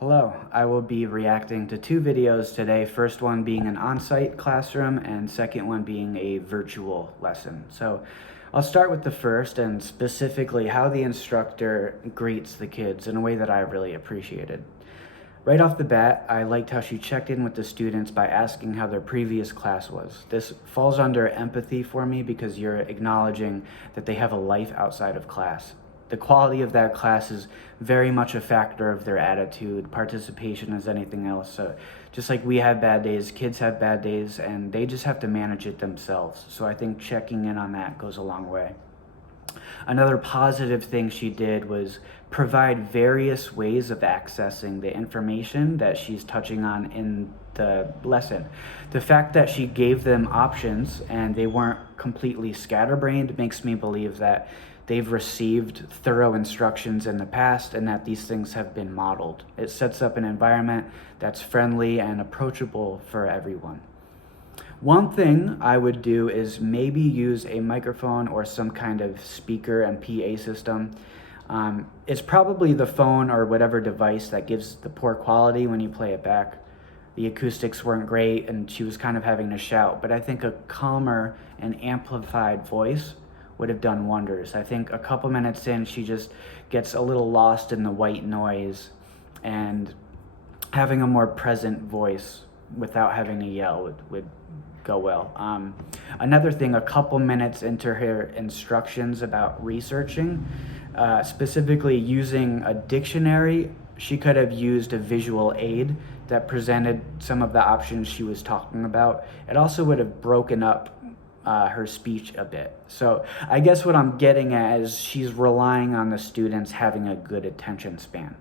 Hello, I will be reacting to two videos today, first one being an on-site classroom and second one being a virtual lesson. So I'll start with the first and specifically how the instructor greets the kids in a way that I really appreciated. Right off the bat, I liked how she checked in with the students by asking how their previous class was. This falls under empathy for me because you're acknowledging that they have a life outside of class. The quality of that class is very much a factor of their attitude, participation as anything else. So just like we have bad days, kids have bad days, and they just have to manage it themselves. So I think checking in on that goes a long way. Another positive thing she did was provide various ways of accessing the information that she's touching on in the lesson. The fact that she gave them options and they weren't completely scatterbrained makes me believe that they've received thorough instructions in the past and that these things have been modeled. It sets up an environment that's friendly and approachable for everyone. One thing I would do is maybe use a microphone or some kind of speaker and PA system. It's probably the phone or whatever device that gives the poor quality when you play it back. The acoustics weren't great and she was kind of having to shout, but I think a calmer and amplified voice would have done wonders. I think a couple minutes in, she just gets a little lost in the white noise, and having a more present voice without having to yell would go well. Another thing, a couple minutes into her instructions about researching, specifically using a dictionary, she could have used a visual aid that presented some of the options she was talking about. It also would have broken up her speech a bit. So I guess what I'm getting at is she's relying on the students having a good attention span,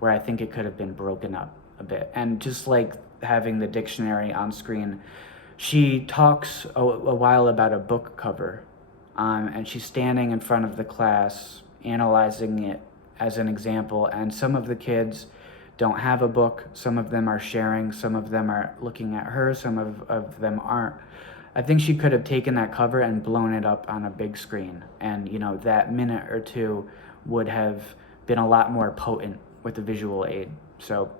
where I think it could have been broken up a bit. And just like having the dictionary on screen, she talks a while about a book cover, and she's standing in front of the class analyzing it as an example, and some of the kids don't have a book, some of them are sharing, some of them are looking at her, some of them aren't. I think she could have taken that cover and blown it up on a big screen, and that minute or two would have been a lot more potent with the visual aid. So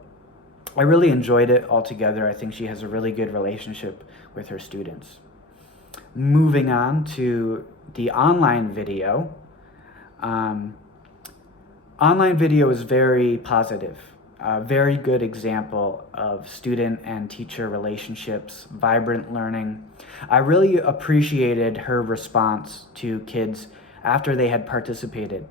I really enjoyed it altogether. I think she has a really good relationship with her students. Moving on to the online video. Online video is very positive. A very good example of student and teacher relationships, vibrant learning. I really appreciated her response to kids after they had participated.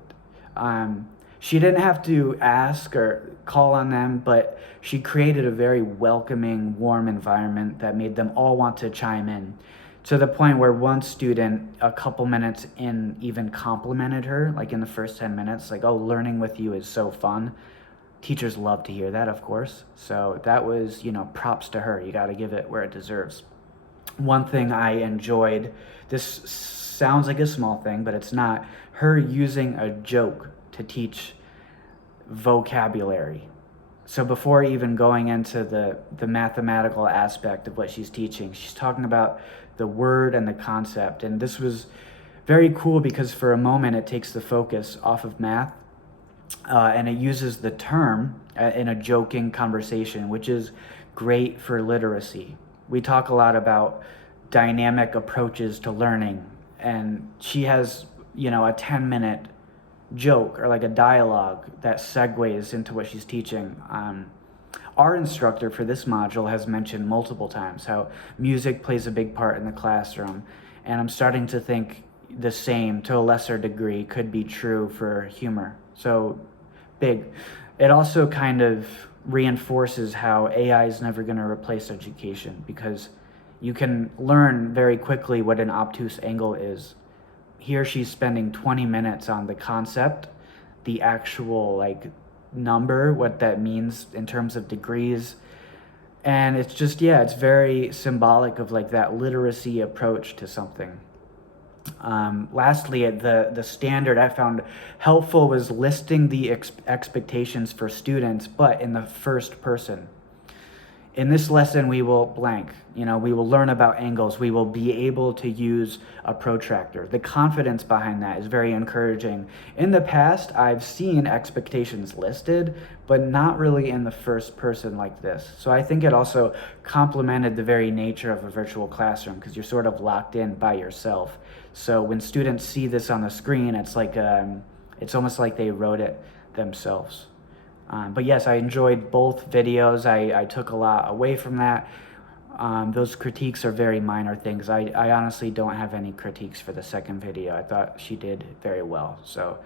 She didn't have to ask or call on them, but she created a very welcoming, warm environment that made them all want to chime in, to the point where one student, a couple minutes in, even complimented her, like in the first 10 minutes, like, "Oh, learning with you is so fun." Teachers love to hear that, of course. So that was, props to her. You got to give it where it deserves. One thing I enjoyed, this sounds like a small thing, but it's not, her using a joke to teach vocabulary. So before even going into the mathematical aspect of what she's teaching, she's talking about the word and the concept. And this was very cool because for a moment it takes the focus off of math, and it uses the term in a joking conversation, which is great for literacy. We talk a lot about dynamic approaches to learning, and she has, a 10-minute joke or like a dialogue that segues into what she's teaching. Our instructor for this module has mentioned multiple times how music plays a big part in the classroom, and I'm starting to think the same, to a lesser degree, could be true for humor. So big. It also kind of reinforces how AI is never going to replace education, because you can learn very quickly what an obtuse angle is. Here she's spending 20 minutes on the concept, the actual number, what that means in terms of degrees. And it's just, it's very symbolic of that literacy approach to something. Lastly, the standard I found helpful was listing the expectations for students, but in the first person. in this lesson we will blank, we will learn about angles, we will be able to use a protractor. The confidence behind that is very encouraging. In the past, I've seen expectations listed, but not really in the first person like this. So I think it also complemented the very nature of a virtual classroom, because you're sort of locked in by yourself. So when students see this on the screen, it's like it's almost like they wrote it themselves. But yes, I enjoyed both videos. I took a lot away from that. Those critiques are very minor things. I honestly don't have any critiques for the second video. I thought she did very well. So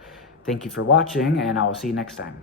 thank you for watching, and I will see you next time.